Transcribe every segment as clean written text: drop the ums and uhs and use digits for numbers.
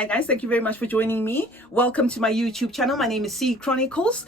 Hi guys, thank you very much for joining me. Welcome to my YouTube channel. My name is CeeChronicles.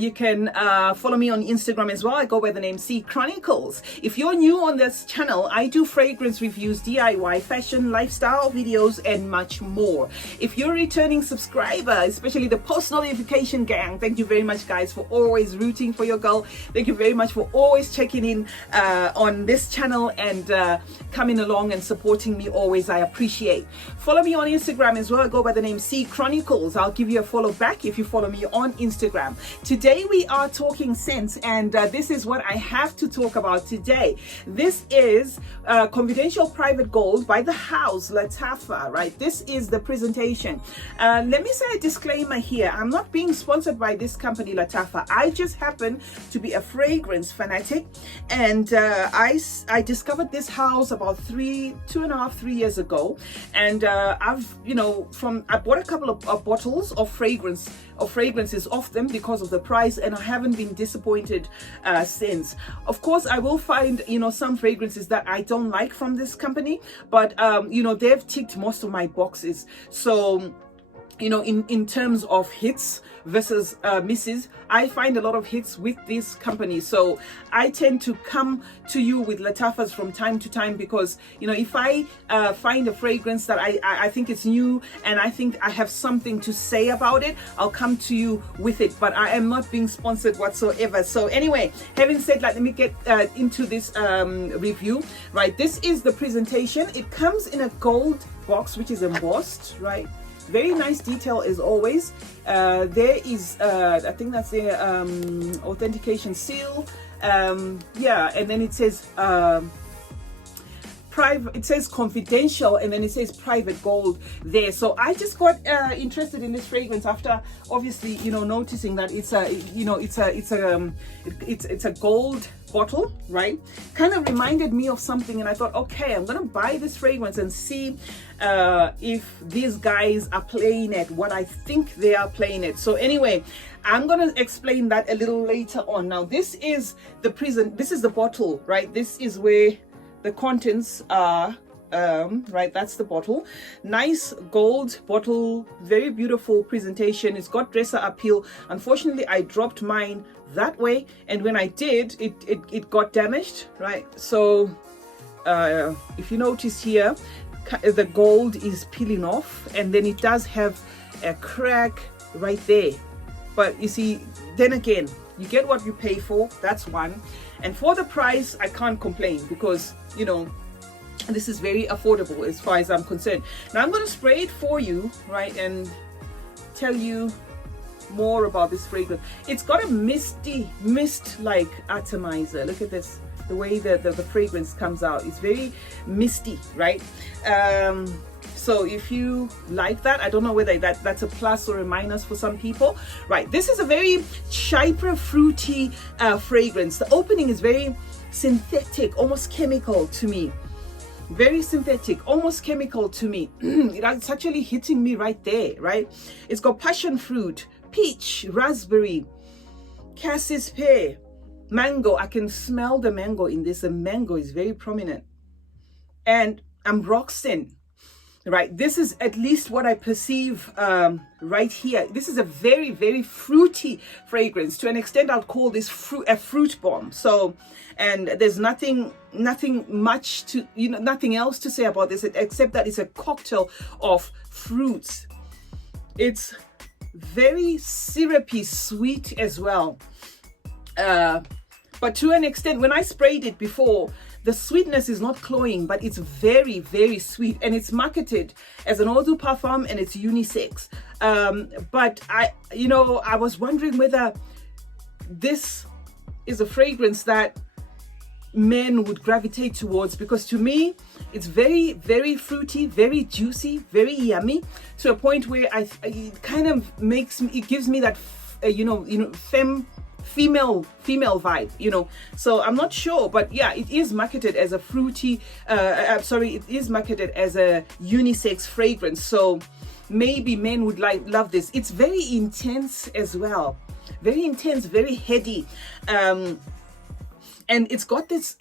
You can follow me on Instagram as well. I go by the name CeeChronicles. If you're new on this channel, I do fragrance reviews, DIY, fashion, lifestyle videos, and much more. If you're a returning subscriber, especially the post notification gang, thank you very much guys for always rooting for your girl. Thank you very much for always checking in on this channel and coming along and supporting me always. I appreciate. Follow me on Instagram as well. I go by the name CeeChronicles. I'll give you a follow back if you follow me on Instagram. Today we are talking scents, and this is what I have to talk about today. This is Confidential Private Gold by the house Lattafa, right? This is the presentation. Let me say a disclaimer here. I'm not being sponsored by this company Lattafa. I just happen to be a fragrance fanatic, and I discovered this house about 2.5-3 years ago, and I bought a couple of bottles of fragrances off them because of the price, and I haven't been disappointed since. Of course, I will find some fragrances that I don't like from this company, but they've ticked most of my boxes. So in terms of hits versus misses, I find a lot of hits with this company. So I tend to come to you with Lattafas from time to time because, if I find a fragrance that I think it's new and I think I have something to say about it, I'll come to you with it. But I am not being sponsored whatsoever. So anyway, having said that, let me get into this review. Right, this is the presentation. It comes in a gold box, which is embossed, right? Very nice detail as always. There is I think that's the authentication seal. Yeah, and then it says private, it says confidential, and then it says private gold there. So I just got interested in this fragrance after obviously noticing that it's a gold bottle, right? Kind of reminded me of something, and I thought, okay, I'm gonna buy this fragrance and see if these guys are playing it what I think they are playing it. So anyway, I'm gonna explain that a little later on. Now this is the bottle, right? This is where the contents are. Right, that's the bottle. Nice gold bottle, very beautiful presentation. It's got dresser appeal. Unfortunately, I dropped mine that way, and when I did, it got damaged, right? So if you notice here, the gold is peeling off, and then it does have a crack right there. But you see, then again, you get what you pay for. That's one. And for the price, I can't complain because this is very affordable as far as I'm concerned. Now I'm going to spray it for you, right, and tell you more about this fragrance. It's got a mist-like atomizer. Look at this, the way the fragrance comes out. It's very misty, right? So if you like that, I don't know whether that's a plus or a minus for some people. Right, this is a very chypre, fruity fragrance. The opening is very synthetic, almost chemical to me. Very synthetic, almost chemical to me. It's actually hitting me right there, right? It's got passion fruit, peach, raspberry, cassis pear, mango. I can smell the mango in this. The mango is very prominent. And ambroxan, right? This is at least what I perceive right here. This is a very, very fruity fragrance. To an extent, I'll call this a fruit bomb. So, and there's nothing much to, nothing else to say about this except that it's a cocktail of fruits. It's very syrupy, sweet as well. But to an extent, when I sprayed it before, the sweetness is not cloying, but it's very, very sweet, and it's marketed as an eau de parfum, and it's unisex. But I was wondering whether this is a fragrance that men would gravitate towards, because to me it's very, very fruity, very juicy, very yummy, to a point where it kind of it gives me that female vibe, so I'm not sure, but yeah, it is marketed as a fruity it is marketed as a unisex fragrance, so maybe men would love this. It's very intense as well, very intense, very heady, and it's got this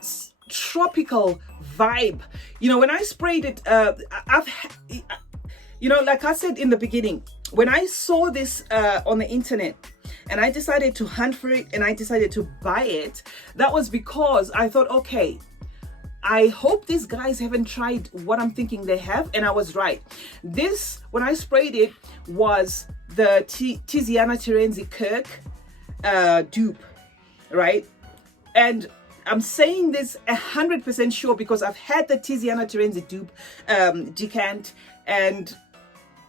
tropical vibe. When I sprayed it, You know, like I said in the beginning, when I saw this on the internet and I decided to hunt for it and I decided to buy it, that was because I thought, okay, I hope these guys haven't tried what I'm thinking they have. And I was right. This, when I sprayed it, was the Tiziana Terenzi Kirk dupe, right? And I'm saying this 100% sure because I've had the Tiziana Terenzi dupe decant, and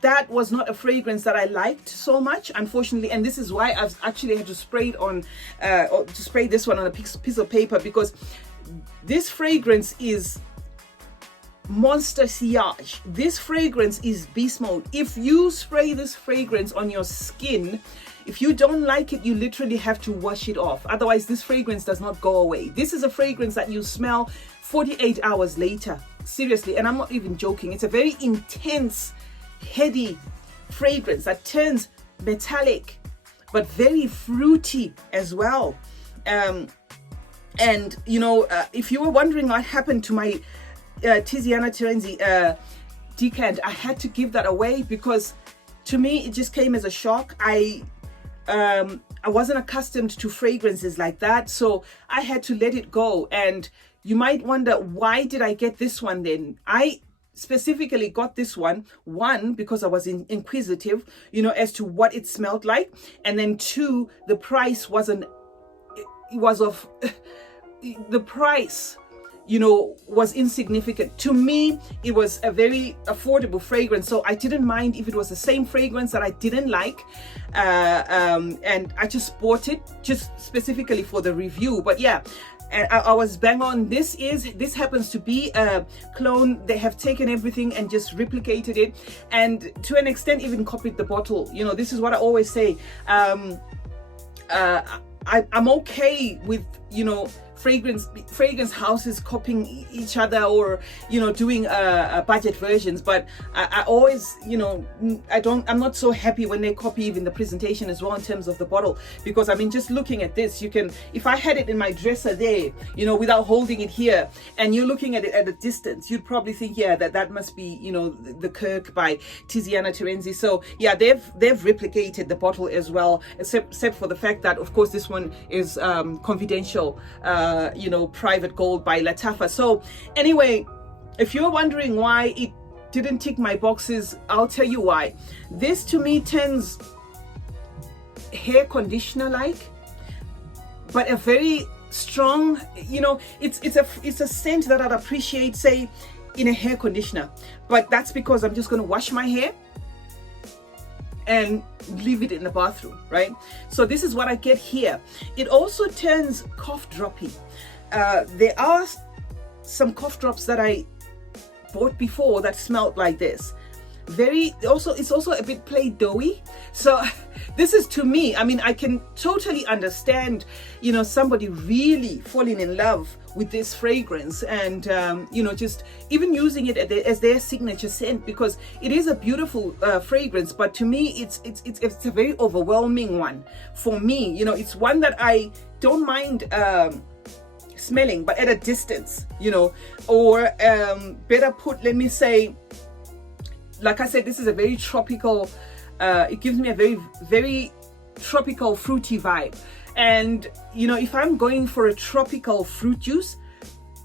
that was not a fragrance that I liked so much, unfortunately. And this is why I've actually had to spray it on, to spray this one on a piece of paper, because this fragrance is monster sillage. This fragrance is beast mode. If you spray this fragrance on your skin, if you don't like it, you literally have to wash it off. Otherwise, this fragrance does not go away. This is a fragrance that you smell 48 hours later. Seriously, and I'm not even joking. It's a very intense, heady fragrance that turns metallic, but very fruity as well. And you know, if you were wondering what happened to my Tiziana Terenzi decant, I had to give that away because to me it just came as a shock. I wasn't accustomed to fragrances like that, so I had to let it go. And you might wonder, why did I get this one then? I specifically got this one because I was inquisitive, you know, as to what it smelled like, and then two, the price wasn't, it was of the price, you know, was insignificant to me. It was a very affordable fragrance, so I didn't mind if it was the same fragrance that I didn't like, and I just bought it just specifically for the review. But yeah, and I was bang on. This happens to be a clone. They have taken everything and just replicated it, and to an extent even copied the bottle. You know, this is what I always say. I'm okay with, you know, fragrance houses copying each other, or, you know, doing budget versions, but I always, you know, I'm not so happy when they copy even the presentation as well in terms of the bottle, because I mean, just looking at this, you can, if I had it in my dresser there, you know, without holding it here, and you're looking at it at a distance, you'd probably think, yeah, that must be, you know, the Kirk by Tiziana Terenzi. So yeah, they've replicated the bottle as well, except for the fact that, of course, this one is confidential, you know, private gold by Lattafa. So anyway, if you're wondering why it didn't tick my boxes, I'll tell you why. This to me turns hair conditioner like, but a very strong, you know, it's a scent that I'd appreciate, say, in a hair conditioner, but that's because I'm just going to wash my hair and leave it in the bathroom, right? So this is what I get here. It also turns cough droppy. There are some cough drops that I bought before that smelled like this. It's also a bit play-doughy. So this is, to me, I mean, I can totally understand, you know, somebody really falling in love with this fragrance and, you know, just even using it as their signature scent, because it is a beautiful fragrance. But to me, it's a very overwhelming one for me. You know, it's one that I don't mind smelling, but at a distance, you know, or better put, let me say, like I said, this is a very tropical, it gives me a very, very tropical fruity vibe. And, you know, if I'm going for a tropical fruit juice,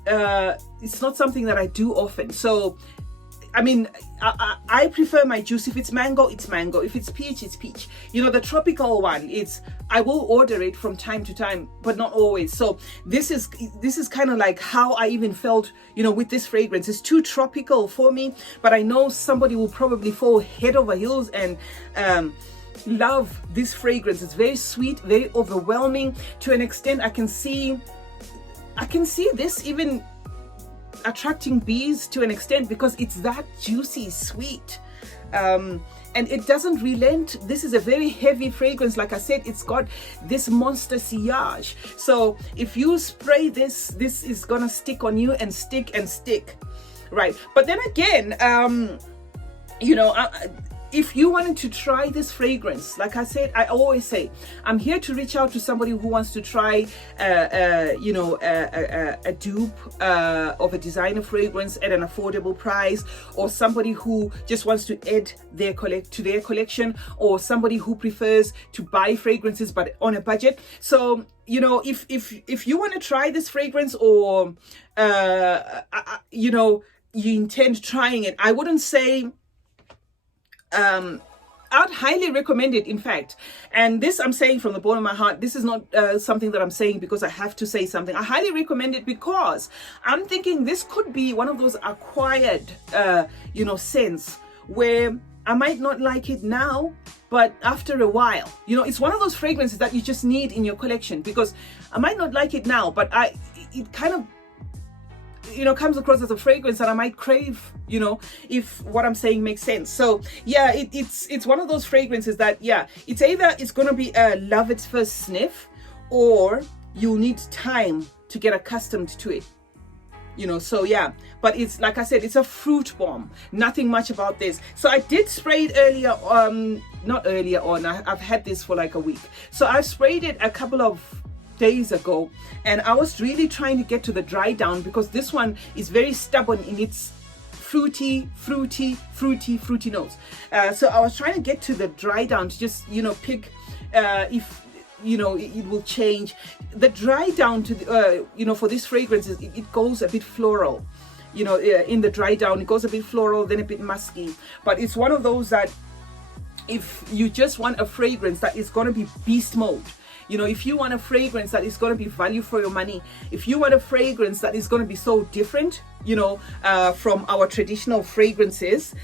it's not something that I do often. So, I mean, I prefer my juice. If it's mango, it's mango. If it's peach, it's peach. You know, the tropical one, I will order it from time to time, but not always. So this is kind of like how I even felt, you know, with this fragrance. It's too tropical for me, but I know somebody will probably fall head over heels and love this fragrance. It's very sweet, very overwhelming. To an extent, I can see this even attracting bees to an extent, because it's that juicy sweet, and it doesn't relent. This is a very heavy fragrance. Like I said, it's got this monster sillage. So if you spray this is gonna stick on you and stick, right? But then again, you know, if you wanted to try this fragrance, like I said, I always say, I'm here to reach out to somebody who wants to try, a dupe of a designer fragrance at an affordable price, or somebody who just wants to add their collection, or somebody who prefers to buy fragrances but on a budget. So, you know, if you want to try this fragrance, or you intend trying it, I wouldn't say. I'd highly recommend it, in fact. And this I'm saying from the bottom of my heart. This is not something that I'm saying because I have to say something. I highly recommend it because I'm thinking this could be one of those acquired, scents where I might not like it now, but after a while, it's one of those fragrances that you just need in your collection, because I might not like it now, but it kind of comes across as a fragrance that I might crave, if what I'm saying makes sense. So yeah, it's one of those fragrances that, it's either it's going to be a love at first sniff, or you'll need time to get accustomed to it. So yeah, but it's, like I said, it's a fruit bomb. Nothing much about this. So I did spray it earlier, not earlier on. I've had this for like a week. So I sprayed it a couple of days ago, and I was really trying to get to the dry down, because this one is very stubborn in its fruity notes. So I was trying to get to the dry down to just pick if it will change. The dry down to the, for this fragrance, it goes a bit floral. In the dry down it goes a bit floral, then a bit musky. But it's one of those that if you just want a fragrance that is going to be beast mode, if you want a fragrance that is going to be value for your money, if you want a fragrance that is going to be so different, from our traditional fragrances,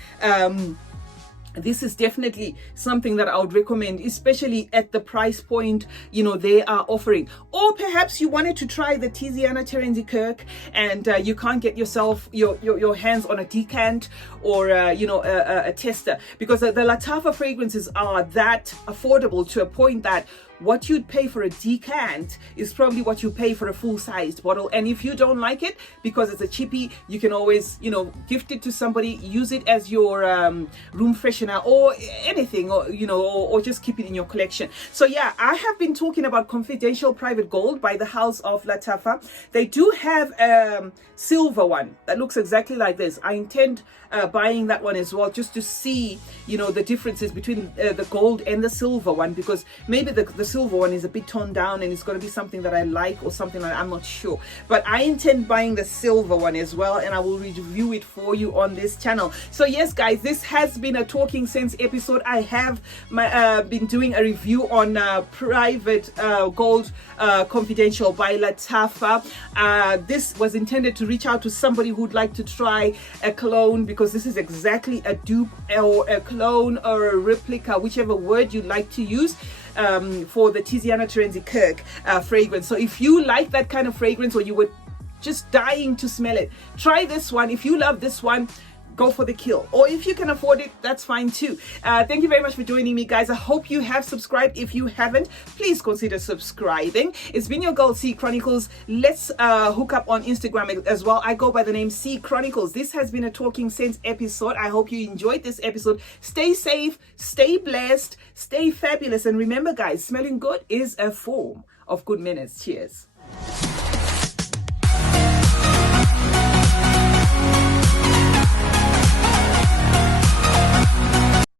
this is definitely something that I would recommend, especially at the price point they are offering. Or perhaps you wanted to try the Tiziana Terenzi Kirk, and you can't get yourself your hands on a decant, or a tester, because the Lattafa fragrances are that affordable to a point that what you'd pay for a decant is probably what you pay for a full-sized bottle. And if you don't like it because it's a cheapie, you can always gift it to somebody, use it as your room freshener or anything, or just keep it in your collection. So yeah, I have been talking about Confidential Private Gold by the house of Lattafa. They do have a silver one that looks exactly like this. I intend buying that one as well, just to see the differences between the gold and the silver one, because maybe the silver one is a bit toned down and it's going to be something that I like, or something like, I'm not sure. But I intend buying the silver one as well, and I will review it for you on this channel. So yes guys, this has been a Talking Sense episode. I have been doing a review on Private Gold Confidential by Lattafa. This was intended to reach out to somebody who'd like to try a cologne, because this is exactly a dupe or a clone or a replica, whichever word you'd like to use, for the Tiziana Terenzi Kirk fragrance. So if you like that kind of fragrance, or you were just dying to smell it, try this one. If you love this one, go for the kill. Or if you can afford it, that's fine too. Thank you very much for joining me, guys. I hope you have subscribed. If you haven't, please consider subscribing. It's been your girl CeeChronicles. Let's hook up on Instagram as well. I go by the name CeeChronicles. This has been a Talking Sense episode. I hope you enjoyed this episode. Stay safe, stay blessed, stay fabulous, and remember guys, smelling good is a form of good manners. Cheers.